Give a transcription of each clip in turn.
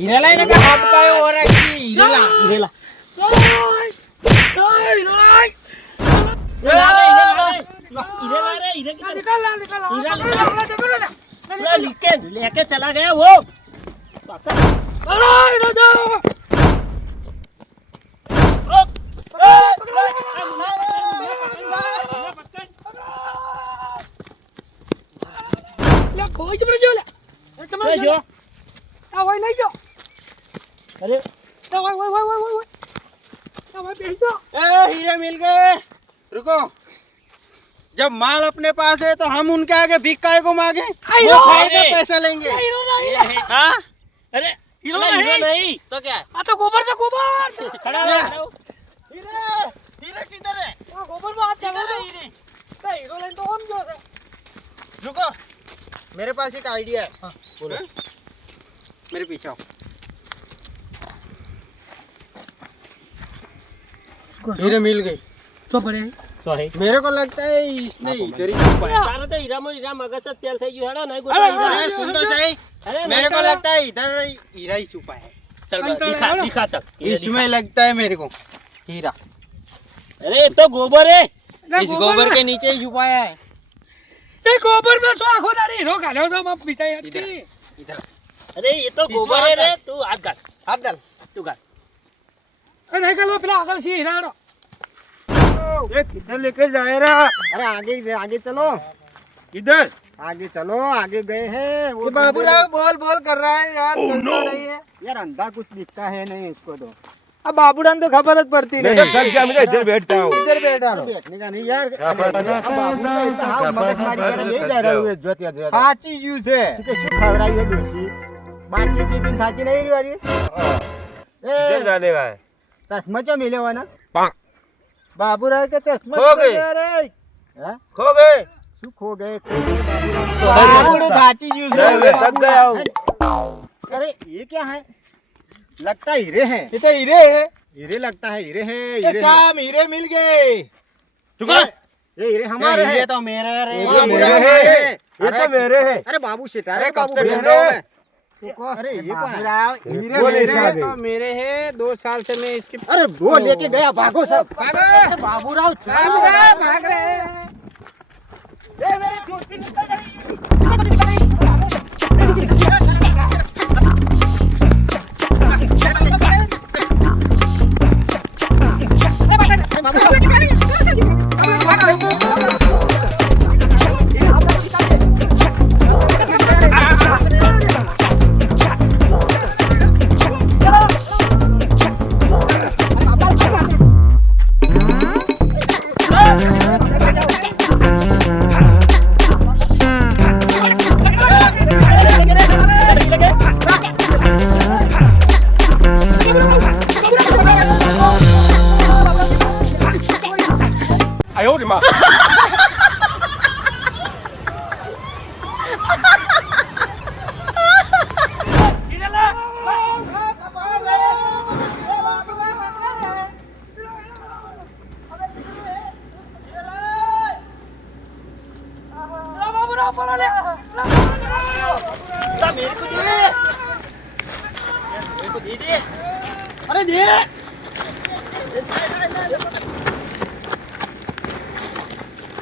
हीरे लाइन का हम का हो रहा है हीरे ला लेके चला गया वो हीरे मिल गए। रुको, जब माल अपने पास है तो हम उनके आगे भीख काहे को मांगे? वो खाएंगे, पैसा लेंगे। हाँ? अरे हीरो नहीं तो क्या है? तो गोबर से गोबर खड़ा हीरे हीरे किधर है? गोबर में हाथ किधर है हीरे? हीरो लाइन तो हम जो है। रुको, मेरे पास एक आइडिया है। बोलो। मेरे पीछे आओ। हीरे मिल गई। तो बड़े तो है मेरे को लगता है इसने इधर ही छुपाया। तारा तो हीरा में हीरा मगज से तेल થઈ ગયું હેડો નહીં अरे सुन तो सही, अरे मेरे को लगता है इधर हीरा ही छुपा है। चल दिखा दिखा चल इसमें लगता है मेरे को हीरा। अरे ये तो गोबर है इस गोबर के नीचे ही छुपाया है। ये गोबर में सो आखो दारी हीरो गालो तो हम पीछे इधर हटती इधर अरे ये तो गोबर है रे तू हाथ डाल हाथ डाल। तू डाल नहीं गलो पेला आगल सी हीरा ये किधर लेके जा रहा? अरे आगे चलो, किधर? आगे चलो, आगे गए हैं। वो बाबूराव बोल बोल कर रहा है यार, चलता नहीं है यार, अंधा कुछ दिखता है नहीं इसको तो। अब बाबूराव तो खबर पड़ती नहीं। चल जा, मैं इधर बैठता हूँ। इधर बैठा रहो। देखने का नहीं यार। अब बाबू का इतना हाथ मगजमारी कर ले जा रहा है ज्योति ज्योति। हाँ चीज यूज है। खबराई है देसी बाटली की बिन साची नहीं रही वाली। इधर जाने का है। चश्मा जो मिले हुआ ना बाबूराव का चश्मा खो गए। हैं? खो गए। शू खो गए बाबू धाची यूज है। थक गया हूँ। अरे ये क्या है? लगता है हीरे हैं। ये तो हीरे है। हीरे लगता है, हीरे हैं। ये शाम हीरे मिल गए। ये हीरे हमारे हैं। ये तो मेरे ये तो मेरे हैं। ये तो मेरे हैं। अरे बाबू सितारे कब बाबू से मेरे ढूंढ रहा हूं हैं। अरे ये कौन है? हीरे मेरे हैं। तो मेरे हैं। 2 साल से मैं इसकी अरे वो लेके गया। भागो सब भागो। बाबूराव भाग रहे हैं। अरे दे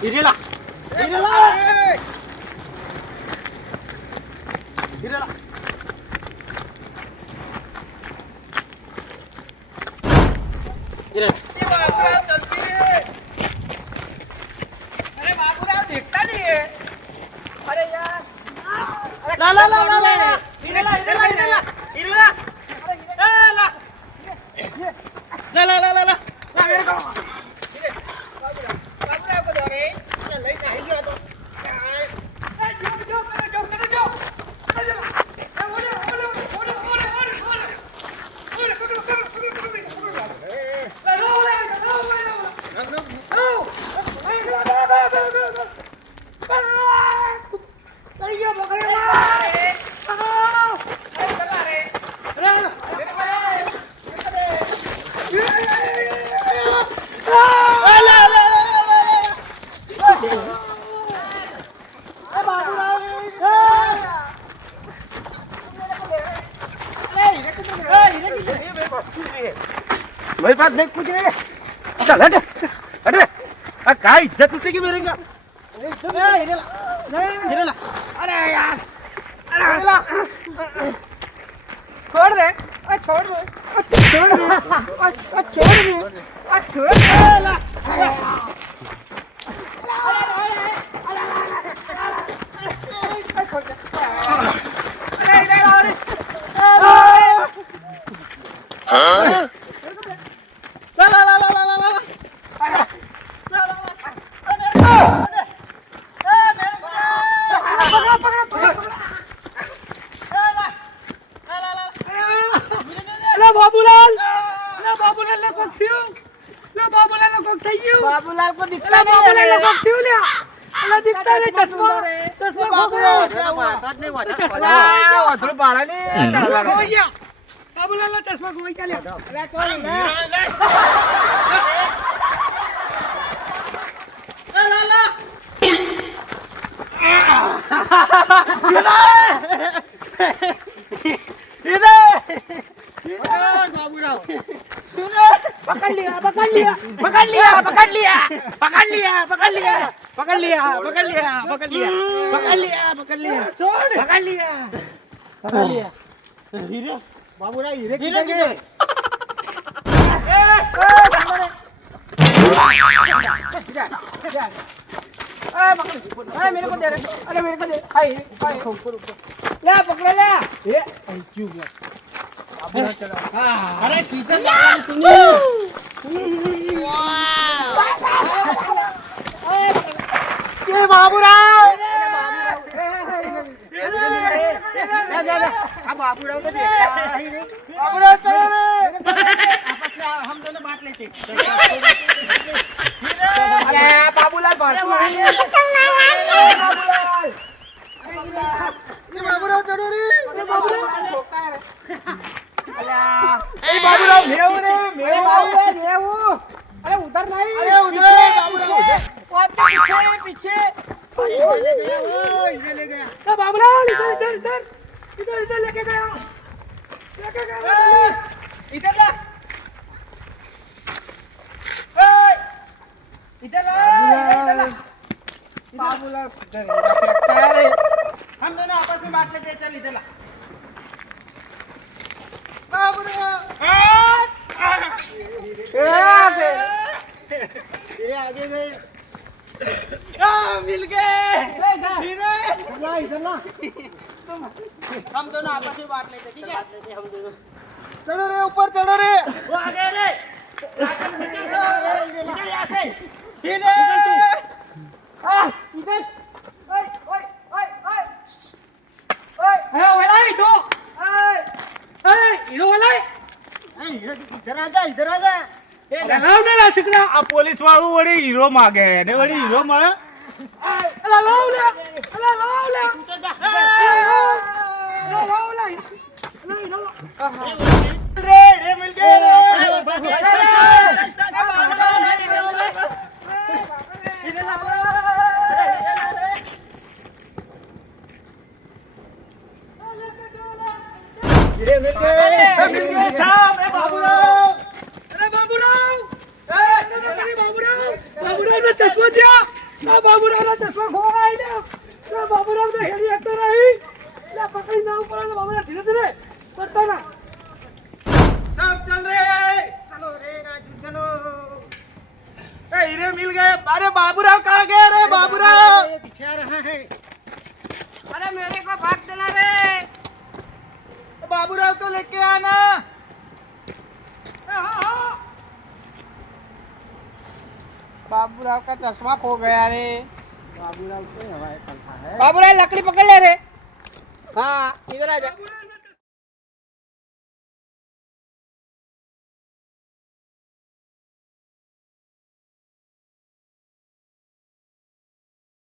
हीरे ला हीरे ला हीरे ला। अरे बाबूराव देखता नहीं है। अरे यार ला ला ला ला ला हीरे ला हीरे ला हीरे ला हीरे ला ला ला ला ला ला मेरे को बाबूराव को दो रे। अरे ले नहीं गया तो औकात नहीं कुछ नहीं चल हट हट रे काय इज्जत होती की मेरे का हिरेला अरे यार छोड़ दे छोड़ दे छोड़ दे छोड़ दे छोड़ बाबूलाल ने कोक थियो बाबूलाल ने कोक थियो बाबूलाल को दिखता बाबूलाल ने नहीं कोक थियो ल्या अला दिखता नहीं चश्मा खो गया चश्मा वासरू बाळा ने चश्मा खो गया बाबूलाल ने चश्मा खो गया ल्या बाबूराव पकड़ लिया पकड़ लिया पकड़ लिया पकड़ लिया पकड़ लिया पकड़ लिया पकड़ लिया पकड़ लिया पकड़ लिया पकड़ लिया पकड़ लिया छोड़ पकड़ लिया पकड़ लिया हीरे बाबूराव हीरे हीरे किधर मेरे को दे रे अरे मेरे को दे हाय हाय ले पकड़ ले ये क्यों गया अरे किधर जा रहा तुम्ही ये बाबूराव बाबूराव को देखा ही नहीं बाबूराव चलो रे आपस में हम दोनों बांट लेते अरे बाबूलाल बाबूलाल ये बाबूराव चलो रे बाबूराव भेव रे भेव अरे उधर नहीं अरे उधर बाबूराव पीछे पीछे हीरे ले गया बाबूलाल इधर इधर इधर इधर इधर लेके गया इधर ला इधर ला बाबूराव लगता है रे हम दोनों आपस में बांट लेते हैं चल इधर ला ये आगे गए मिल गए इधर ना हम दोनों आपस में बांट लेते ठीक है हम दोनों चलो रे ऊपर चलो रे वो आ गए रे इधर यहाँ से हीरे इधर ओए ओए ओए ओए ओए वेला इतो ओए इरो वेला इधर आ जा लगाव ना लासिकला આ પોલીસ વાળું વળી હીરો માગે ને વળી હીરો મળે अला लावला अला लावला तू तो जा अला लावला रे रे मिल गए रे हीरे मिल गए साहब रे बाबूराव अरे बाबूराव अरे बाबूराव ने चश्मा दिया ना बाबूराव ने चश्मा खो गया ना बाबूराव ने हेली आता रही ना पकड़ी ना ऊपर ना बाबूराव धीरे धीरे पड़ता ना सब चल रहे चलो रे राजू चलो हीरे मिल गए अरे बाबूराव कहाँ गए रे बाबूराव पीछे आ रहा है अरे मेरे को भाग देना रे बाबूराव को लेके आना बाबूराव का चश्मा खो गया रे बाबूराव को हवाए चलता है बाबूराव लकड़ी पकड़ ले रे हाँ इधर आ जा